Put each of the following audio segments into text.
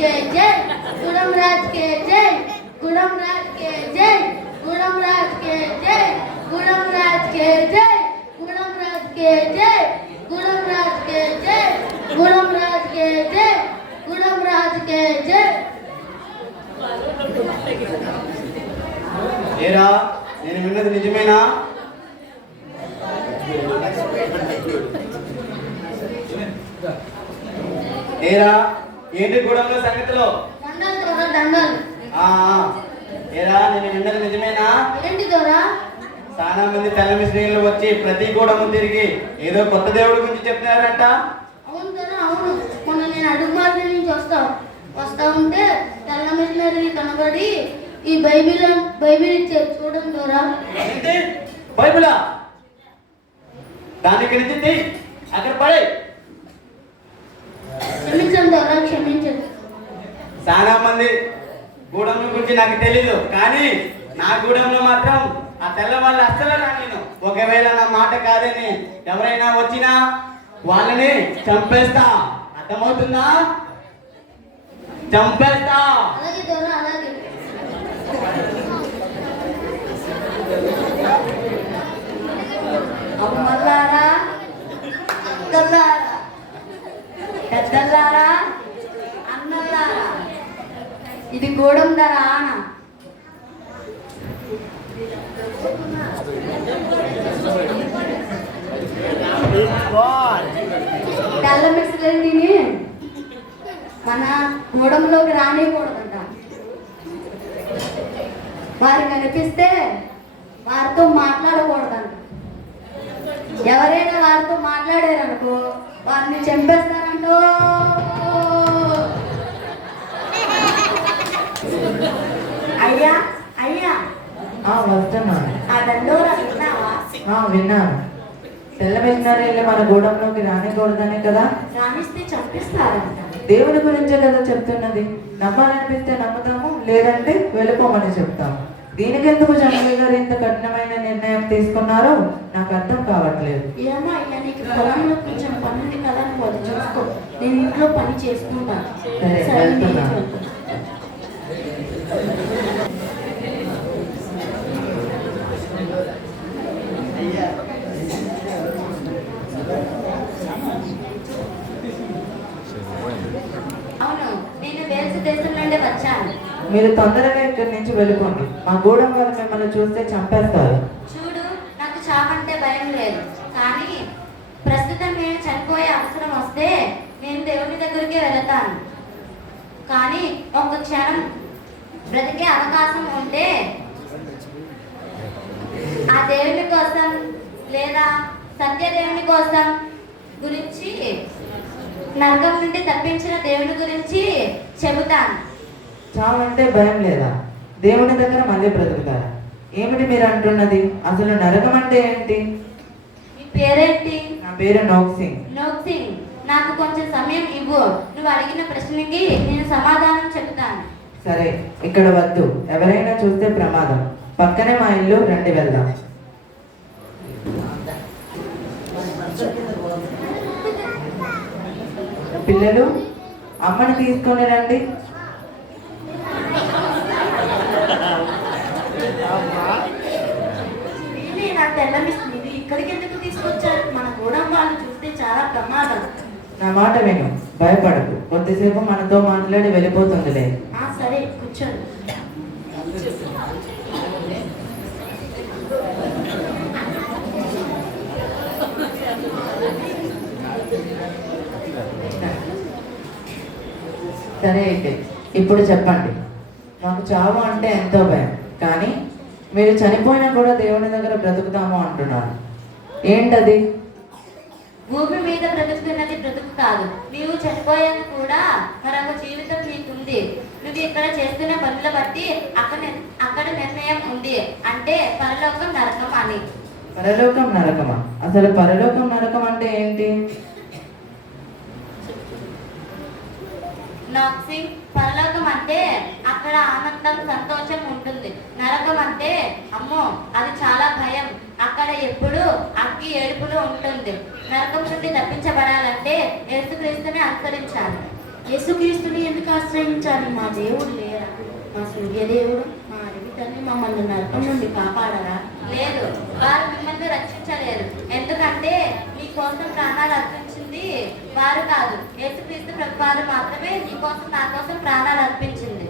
के जय, गुड़म राज के जय, गुड़म राज के जय, गुड़म राज के जय, गुड़म राज के जय, गुड़म राज के जय, गुड़म राज के जय, गुड़म राज के जय, गुड़म राज के जय। ఏరా నేను విన్నది నిజమేనా? ఏరా ఏంటి గూడెంలో సంగతిలో? ఏరా నేను విన్నది నిజమేనా? ఏంటి దొరా? చాలా మంది తెల్ల మిశ్రీలు వచ్చి ప్రతి గూడెము తిరిగి ఏదో కొత్త దేవుడి గురించి చెప్తున్నారంట. అవును దొరా, అవును. మొన్న నేను అడుగు మార్గం నుంచి వస్తా ఉంటే తెల్ల మిషనరీ కనబడి ఈ బైబిల్ ఇచ్చే చూడండి దొరా. ఏంటి బైబిలా? దానికి నుంచి అక్కడ పడే. క్షమించండి దొరా, క్షమించండి. చాలా మంది గూడెం గురించి నాకు తెలీదు, కానీ నా గూడెంలో మాత్రం ఆ తెల్ల వాళ్ళు అస్సలు రాను. ఒకవేళ నా మాట కాదని ఎవరైనా వచ్చినా వాళ్ళని చంపేస్తా. అర్థమవుతుందా? చంపేస్తా. అలాగే దొరా, అలాగే. అమ్మలారా, అక్కలారా, పెద్దలారా, అన్నలారా, ఇది గూడెం ధర ఆన. తెల్ల మిక్సీని మన గూడెంలోకి రానియకూడదంట. వారు కనిపిస్తే వారితో మాట్లాడకూడదంట. ఎవరైనా వారితో మాట్లాడారనుకో వారిని చంపేస్తారంటో. అయ్యా అయ్యా వస్తున్నాను. ఆ దండోరా విన్నావా? విన్నాను. తెల్ల మిషనరీలు మన గూడెంలోకి రానికూడదనే కదా. రాణిస్తే చంపిస్తారంట. దేవుడి గురించే కదా చెప్తున్నది. నమ్మాలనిపిస్తే నమ్ముతాము, లేదంటే వెళ్ళిపోమని చెప్తాము. దీనికెందుకు జనరల్ గారు ఇంత కఠినమైన నిర్ణయం తీసుకున్నారో నాకు అర్థం కావట్లేదు. ఏమో అయ్యా, నీకు పొలంలో కొంచెం పనుంది కదా, నువ్వు అది చూసుకో. నేను ఇంట్లో పని చేసుకుంటాను. సరే, వెళ్తున్నాను. అవును, నేను దేశం నుండి వచ్చాను. మీరు తొందరగా ఇక్కడి నుంచి వెళ్ళిపోండి. మా గూడెం వాళ్ళు మిమ్మల్ని చూస్తే చంపేస్తారు. చూడు, నాకు చావంటే భయం లేదు, కానీ ప్రస్తుతం నేను చనిపోయే అవసరం వస్తే నేను దేవుని దగ్గరికి వెళతాను. కానీ ఒక క్షణం బ్రతికే అవకాశం ఉంటే ఆ దేవుని కోసం లేదా సత్యదేవుని కోసం గురించి, నరకం నుండి తప్పించిన దేవుని గురించి చెబుతాను. చావంటే భయం లేదా? దేవుని దగ్గర మళ్ళీ బ్రతుకుతారా? ఏమిటి మీరు అంటున్నది? అసలు నరకం అంటే ఏంటి? మీ పేరేంటి? నా పేరు నోక్ సింగ్. నోక్ సింగ్, నాకు కొంచెం సమయం ఇవ్వు. నువ్వు అడిగిన ప్రశ్నకి నేను సమాధానం చెబుతాను. సరే, ఇక్కడ వద్దు. ఎవరైనా చూస్తే ప్రమాదం. పక్కనే మా ఇల్లు, రండి వెళ్దాం. పిల్లలు, అమ్మని తీసుకొని రండి. నా తెల్లమిస్తుంది ఇక్కడికి ఎందుకు తీసుకొచ్చారు? మన గూడెం వాళ్ళు చూస్తే చాలా ప్రమాదం. నా మాట విను, భయపడకు. కొద్దిసేపు మనతో మాట్లాడి వెళ్ళిపోతుందిలే. సరే, కూర్చోండి. సరే అయితే ఇప్పుడు చెప్పండి. మాకు చావు అంటే ఎంతో భయం, కానీ మీరు చనిపోయినా కూడా దేవుని దగ్గర బ్రతుకుతాము అంటున్నారు. ఏంటది? భూమి మీద బ్రతుకుతున్నది బ్రతుకు కాదు. నీవు చనిపోయాక కూడా మరొక జీవితం నీకుంది. నువ్వు ఇక్కడ చేస్తున్న పనుల బట్టి అక్కడ నిర్ణయం ఉంది. అంటే పరలోకం నరకం అని. పరలోకం నరకమా? అసలు పరలోకం నరకం అంటే ఏంటి? నాక్సింగ్, పరలోకం అంటే అక్కడ ఆనందం సంతోషం ఉంటుంది. నరకం అంటే అమ్మో అది చాలా భయం. అక్కడ ఎప్పుడు అగ్గి ఏడుపులు ఉంటుంది. నరకం నుండి తప్పించబడాలంటే యేసుక్రీస్తుని అనుసరించాలి. యేసుక్రీస్తుని ఎందుకు ఆశ్రయించాలి? మా దేవుడు లేరా? మా సూర్యదేవుడు, మా అడవి తల్లి మమ్మల్ని నరకం నుండి కాపాడరా? లేదు, వారు మిమ్మల్ని రక్షించలేరు. ఎందుకంటే మీకోసం ప్రాణాలు అర్పించింది వారు కాదు, యేసుక్రీస్తు ప్రభువారు మాత్రమే. నీకోసం నా కోసం ప్రాణాలు అర్పించింది.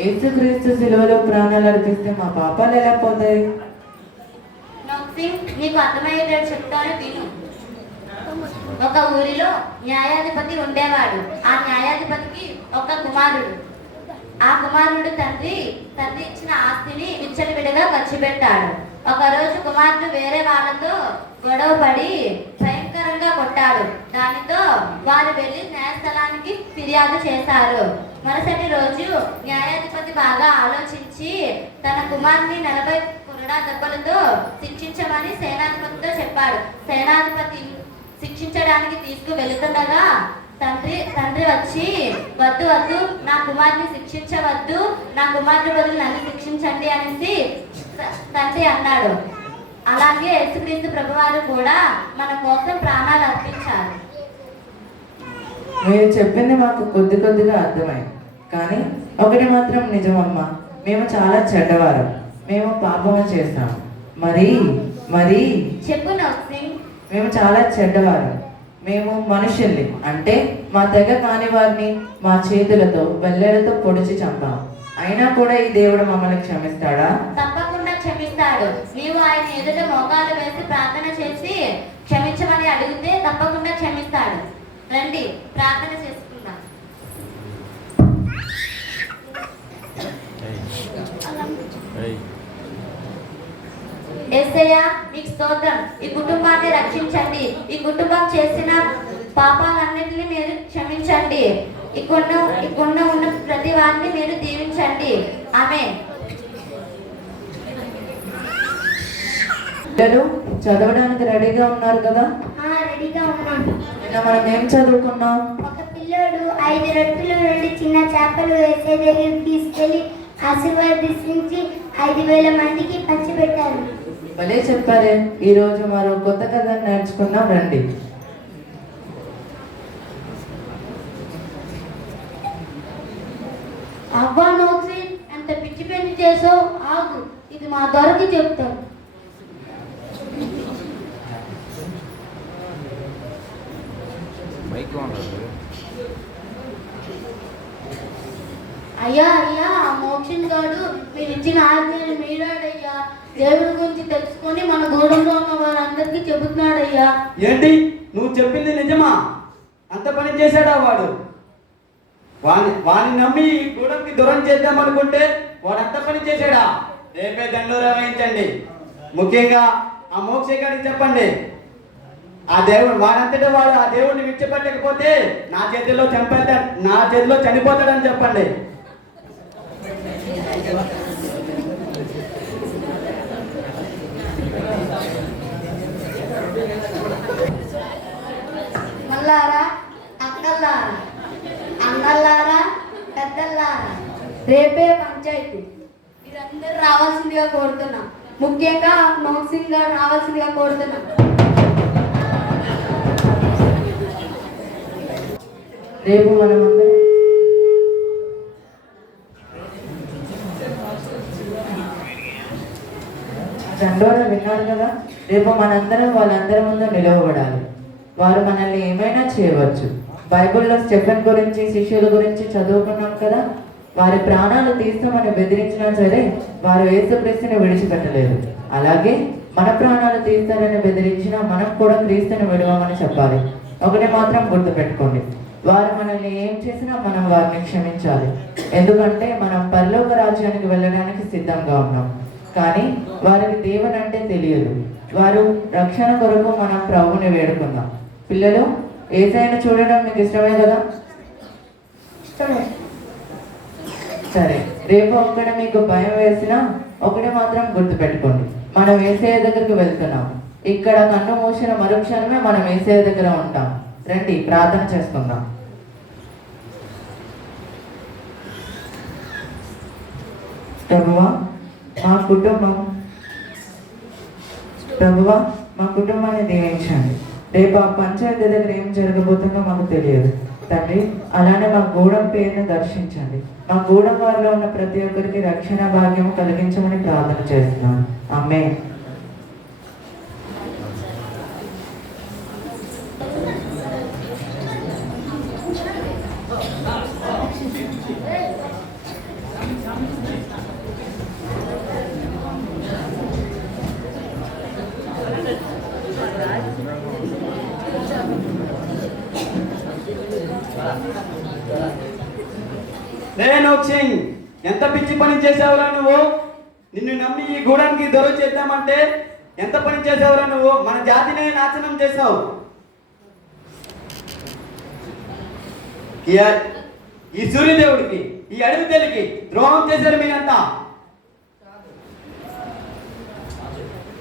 యేసుక్రీస్తు సిలువలో ప్రాణాలు అర్పిస్తే మా పాపాలు ఎలా పోతాయి? నోక్సింగ్, నీకు అర్థమయ్యేటట్టు చెప్తాను, విను. ఒక ఊరిలో న్యాయాధిపతి ఉండేవాడు. ఆ న్యాయాధిపతికి ఒక కుమారుడు. ఆ కుమారుడు తండ్రి ఇచ్చిన ఆస్తిని విచ్చలవిడిగా ఖర్చు పెట్టాడు. ఒకరోజు కుమారుడు వేరే వాళ్ళతో గొడవ పడి భయంకరంగా కొట్టాడు. దానితో వారు వెళ్లి న్యాయస్థలానికి ఫిర్యాదు చేశారు. మరుసటి రోజు న్యాయాధిపతి బాగా ఆలోచించి తన కుమారుని 40 కొరడా దెబ్బలతో శిక్షించమని సేనాధిపతితో చెప్పాడు. సేనాధిపతి శిక్షించడానికి తీసుకువెళుతుండగా తండ్రి వచ్చి, వద్దు, నా కుమారుని శిక్షించవద్దు, నా కుమారుని బదులు నన్ను శిక్షించండి అనేసి తండ్రి అన్నాడు. అలాగే యేసుక్రీస్తు ప్రభువారు కూడా మన కోసం ప్రాణాలు అర్పించారు. మీరు చెప్పింది మాకు కొద్దిగా అర్థమైంది, కానీ ఒకటి మాత్రం నిజమమ్మా, మేము చాలా చెడ్డవారం, మేము పాపము చేస్తాం. మరి చెప్పు నోక్సింగ్. మేము చాలా చెడ్డవారు, మేము మనుషుల్ని, అంటే మా తెగ కాని వారిని మా చేతులతో బెల్లెలతో పొడిచి చంపాం. అయినా కూడా ఈ దేవుడు మమ్మల్ని క్షమిస్తాడా? తప్పకుండా క్షమిస్తాడు. నీవు ఆయన ఎదుట మోకాలు వేసి ప్రార్థన చేసి క్షమించమని అడిగితే తప్పకుండా క్షమిస్తాడు. రండి, ప్రార్థన చేసుకుందాం. యేసయ్యా, మీకు స్తోత్రం. ఈ కుటుంబాన్ని రక్షించండి. ఈ కుటుంబం చేసిన పాపాలన్నింటినీ మీరు క్షమించండి. ఇక్కడ ఉన్న ప్రతి వారిని మీరు దీవించండి. ఆమేన్. పిల్లలు చదవడానికి రెడీగా ఉన్నారు కదా? రెడీగా ఉన్నాను. నిన్న మనం ఏం చదువుకున్నాం? ఒక పిల్లోడు 5 రొట్టెల నుండి చిన్న చేపలు వేసే దగ్గరికి తీసుకెళ్లి ఆశీర్వదించి 5,000 మందికి పంచిపెట్టారు. భలే చెప్పారే. ఈ రోజు మరో కొత్త కథను నేర్చుకుందాం రండి. అబ్బా నోక్సి, అంత పిచ్చి పెళ్లి చేసావు, ఆగు, ఇది మా దొరకి చెప్తాను. అయ్యా ఆ మోక్షన్ గాడు మీరు ఇచ్చిన ఆజ్ఞలు మీరాడయ్యా. దేవుడి గురించి తెలుసుకొని మన గూడెంలో ఉన్న వారందరికీ చెబుతున్నాడయ్యా. ఏంటి, నువ్వు చెప్పింది నిజమా? అంత పని చేశాడా వాడు? వాని నమ్మి గూడెంకి దూరం చేద్దాం అనుకుంటే వాడు అంత పని చేశాడా? రేపే దండోరా వేయించండి. ముఖ్యంగా ఆ మోక్ష గారికి చెప్పండి, ఆ దేవుడు వాడంతటా వాడు ఆ దేవుడిని విడిచిపెట్టకపోతే నా చేతిలో చనిపోతాడని చెప్పండి. మల్లారా, అక్కల్లారా, అన్నల్లారా, పెద్దల్లారా, రేపే పంచాయతీ. మీరందరూ రావాల్సిందిగా కోరుతున్నాం. ముఖ్యంగా మోహన్ గారు రావాల్సిందిగా కోరుతున్నాం. రేపు మనమందరం దండోరా విన్నారు కదా? రేపు మనందరం వాళ్ళందరి ముందు నిలవబడాలి. వారు మనల్ని ఏమైనా చేయవచ్చు. బైబిల్లో స్టెఫెన్ గురించి, శిష్యుల గురించి చదువుకున్నాం కదా. వారి ప్రాణాలు తీస్తామని బెదిరించినా సరే వారు యేసుక్రీస్తుని విడిచిపెట్టలేదు. అలాగే మన ప్రాణాలు తీస్తారని బెదిరించినా మనం కూడా క్రీస్తుని విడవమని చెప్పాలి. ఒకటి మాత్రం గుర్తుపెట్టుకోండి, వారు మనల్ని ఏం చేసినా మనం వారిని క్షమించాలి. ఎందుకంటే మనం పరలోక రాజ్యానికి వెళ్ళడానికి సిద్ధంగా ఉన్నాం. కానీ వారికి దేవుని అంటే తెలియదు. వారు రక్షణ కొరకు మనం ప్రభువుని వేడుకుందాం. పిల్లలు, యేసయ్యను చూడడం మీకు ఇష్టమే కదా? సరే, రేపు ఒక్కడ మీకు భయం వేసినా ఒకటి మాత్రం గుర్తుపెట్టుకోండి, మనం యేసయ్య దగ్గరికి వెళ్తున్నాం. ఇక్కడ కన్ను మూసిన మరుక్షణమే మనం యేసయ్య దగ్గర ఉంటాం. రండి, ప్రార్థన చేసుకుందాం. ప్రభువా, మా కుటుంబాన్ని దీవించండి. రేపు ఆ పంచాయతీ దగ్గర ఏం జరగబోతుందో మాకు తెలియదు. తండ్రి అలానే మా గూడెం పేరును దర్శించండి. మా గూడెం వారిలో ఉన్న ప్రతి ఒక్కరికి రక్షణ భాగ్యం కలిగించమని ప్రార్థన చేస్తున్నాను. ఆమేన్. నేను సింగ్, ఎంత పిచ్చి పని చేసావురా నువ్వు? నిన్ను నమ్మి ఈ గూడానికి దొర చేద్దామంటే ఎంత పని చేసావురా నువ్వు? మన జాతినే నాశనం చేసావు. ఈ సూర్యదేవుడికి, ఈ అడవి తల్లికి ద్రోహం చేశారు మీరంతా.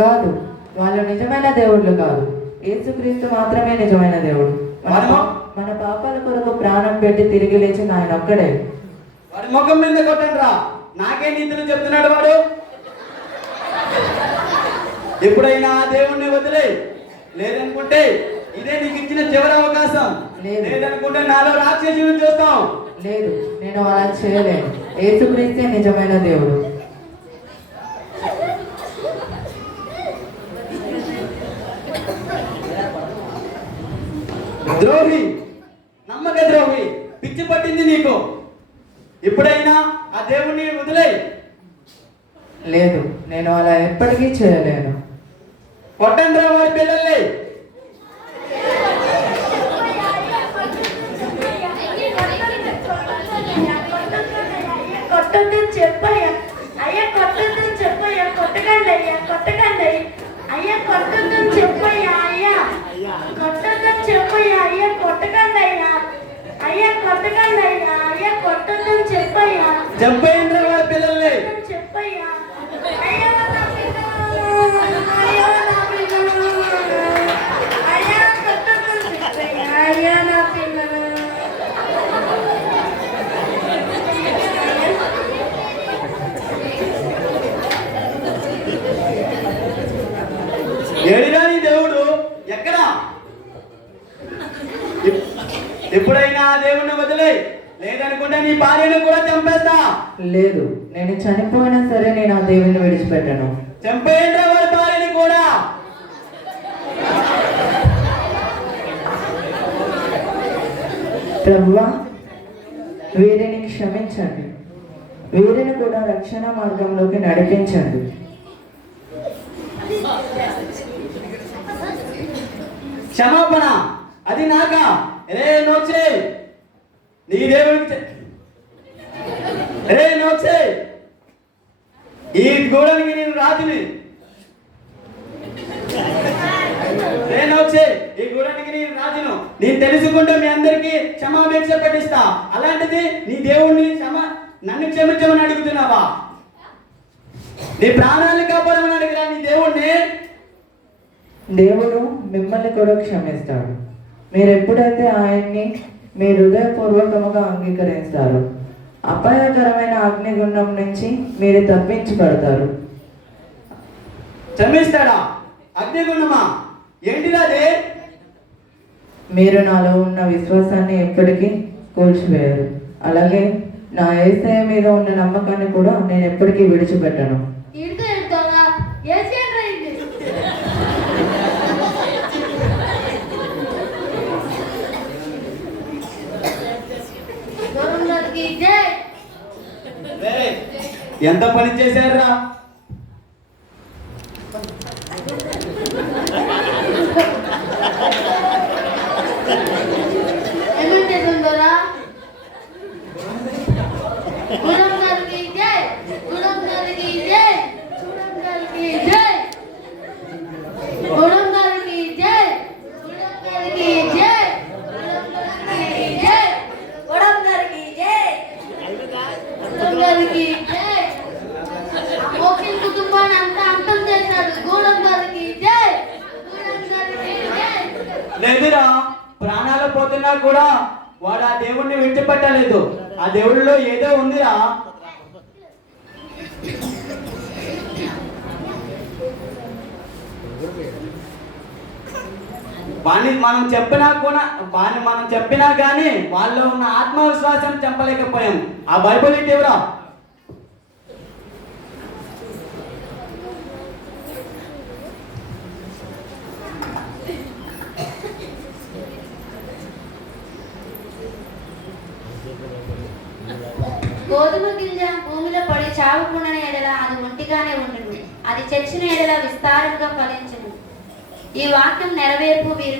కాదు, వాళ్ళు నిజమైన దేవుళ్ళు కాదు. యేసుక్రీస్తు మాత్రమే నిజమైన దేవుడు. మన పాపాల కొరకు ప్రాణం పెట్టి తిరిగి లేచిన ఆయన ఒక్కడే. వాడి ముఖం మీద కొట్టండి రా. నాకే నీతులు చెప్తున్నాడు వాడు. ఎప్పుడైనా ఆ దేవుణ్ణి వదిలే, లేదనుకుంటే ఇదే నీకు ఇచ్చిన చివరి అవకాశం. లేదనుకుంటే నాలో రాక్షసుని చూస్తాం. లేదు, నేను అలా చేయలేను. యేసుక్రీస్తే నిజమైన దేవుడు. ద్రోహి, నమ్మక ద్రోహి, పిచ్చి పట్టింది నీకు. ఎప్పుడైనా ఆ దేవుణ్ణి వదిలే. లేదు, నేను అలా ఎప్పటికీ చేయలేను. కొట్టండి రా వాడి పిల్లల్ని. కొట్టొద్దని చెప్పయ్యా. అయ్యా కొట్టొద్దని చెప్పయ్యా. కొట్టకండి అయ్యా, కొట్టకండి అయ్యా. కొట్టొద్దని చెప్పయ్యా. అయ్యా కొట్టొద్దని చెప్పయ్యా. అయ్యా కొట్టకండి అయ్యా. అయ్యా కొట్టకండి అయ్యా. అయ్యా కొట్టొద్దని చెప్పయ్యా. చంపేయండి రా వాడి పిల్లల్ని. చెప్పయ్యా. అయ్యా నా పిల్లలు, అయ్యా నా పిల్లలు, అయ్యా కొట్టొద్దని చెప్పయ్యా. అయ్యా నా పిల్లలు. ఏడిరా నీ దేవుడు? ఎక్కడా? ఎప్పుడైనా ఆ దేవుణ్ణి వదిలే, లేదనుకుంటే నీ భార్యను కూడా చంపేస్తా. లేదు, నేను చనిపోయినా సరే నేను ఆ దేవుని విడిచిపెట్టను. చంపేయండి వాడి భార్యని కూడా. ప్రభువా, వీరిని క్షమించండి. వీరిని కూడా రక్షణ మార్గంలోకి నడిపించండి. క్షమాపణ అది నాక? రే నోచే, నీ దేవుడికి రే నోచే, ఈ గూడానికి నేను రాజుని. రే నోచే, ఈ గూడానికి నేను రాజును. నేను తెలుసుకుంటే మీ అందరికీ క్షమాభిక్ష పట్టిస్తా. అలాంటిది నీ దేవుణ్ణి నన్ను క్షమించమని అడుగుతున్నావా? నీ ప్రాణాన్ని కాపాడమని అడిగిరా నీ దేవుణ్ణి. దేవుడు మిమ్మల్ని కూడా క్షమిస్తాడు. మీరు ఎప్పుడైతే ఆయన్ని మీ హృదయపూర్వకముగా అంగీకరిస్తారు, అపాయకరమైన అగ్నిగుండం నుంచి మీరు తప్పించబడతారు. క్షమిస్తాడా? అగ్నిగుండమా? ఏంటిది? మీరు నాలో ఉన్న విశ్వాసాన్ని ఎప్పటికీ కూల్చివేయరు. అలాగే నా యేసయ్య మీద ఉన్న నమ్మకాన్ని కూడా నేను ఎప్పటికీ విడిచిపెట్టను. ఎంత పని చేశారా? లేదురా, ప్రాణాలు పోతున్నా కూడా వాడు ఆ దేవుణ్ణి విడిచిపెట్టలేదు. ఆ దేవుడిలో ఏదో ఉందిరా. వాణ్ణి మనం చెప్పినా కానీ వాళ్ళలో ఉన్న ఆత్మవిశ్వాసం చంపలేకపోయాం. ఆ బైబిల్ ఏంటి ఎవరా? గోధుమ గింజ భూమిలో పడి చావకుండా ఎడల అది ఒంటిగానే ఉండును, అది చచ్చిన ఎడల విస్తారంగా ఫలించును. ఈ వాక్యం నెరవేర్పు వీరు